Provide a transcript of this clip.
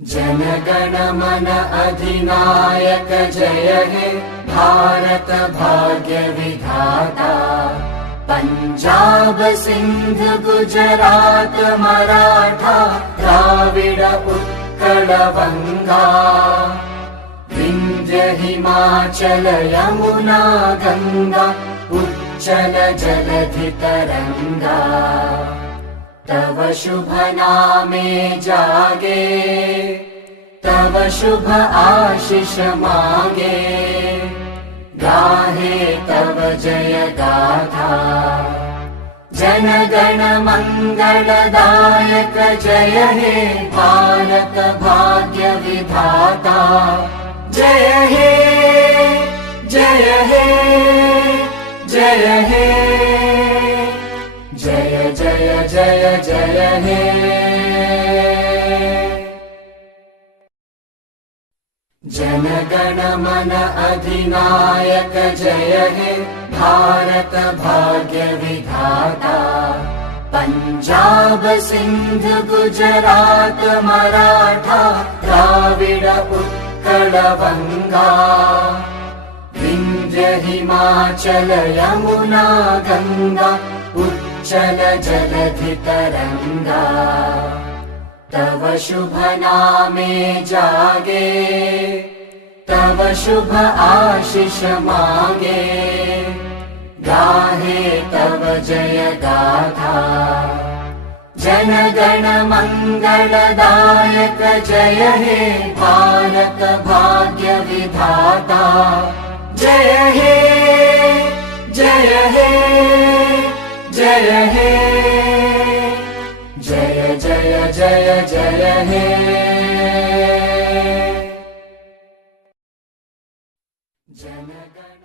जनगण मन अधिनायक जय हे भारत भाग्य विधाता। पंजाब सिंध गुजरात मराठा द्राविड उत्कल बंगा। विंध्य हिमाचल यमुना गंगा उच्चल जलधि तरंगा। तव शुभ नामे जागे तव शुभ आशीष मांगे। गाहे तव जय गाथा जनगण मंगलदायक जय हे भारत भाग्य विधाता। जय हे जय हे जय हे जय जय जय जय हे। जनगण मन अधिनायक जय हे भारत भाग्य विधाता। पंजाब सिंध गुजरात मराठा द्राविड उत्कल बंगा। विंध्य हिमाचल यमुना गंगा उच्चल जलधि तरंगा। तव शुभ नामे जागे तव शुभ आशीष मांगे। गाहे तव जय गाथा जनगण मंगलदायक जय हे भारत भाग्य विधाता। जय हे जय हे जय हे जय जय जय जय हे। जनगण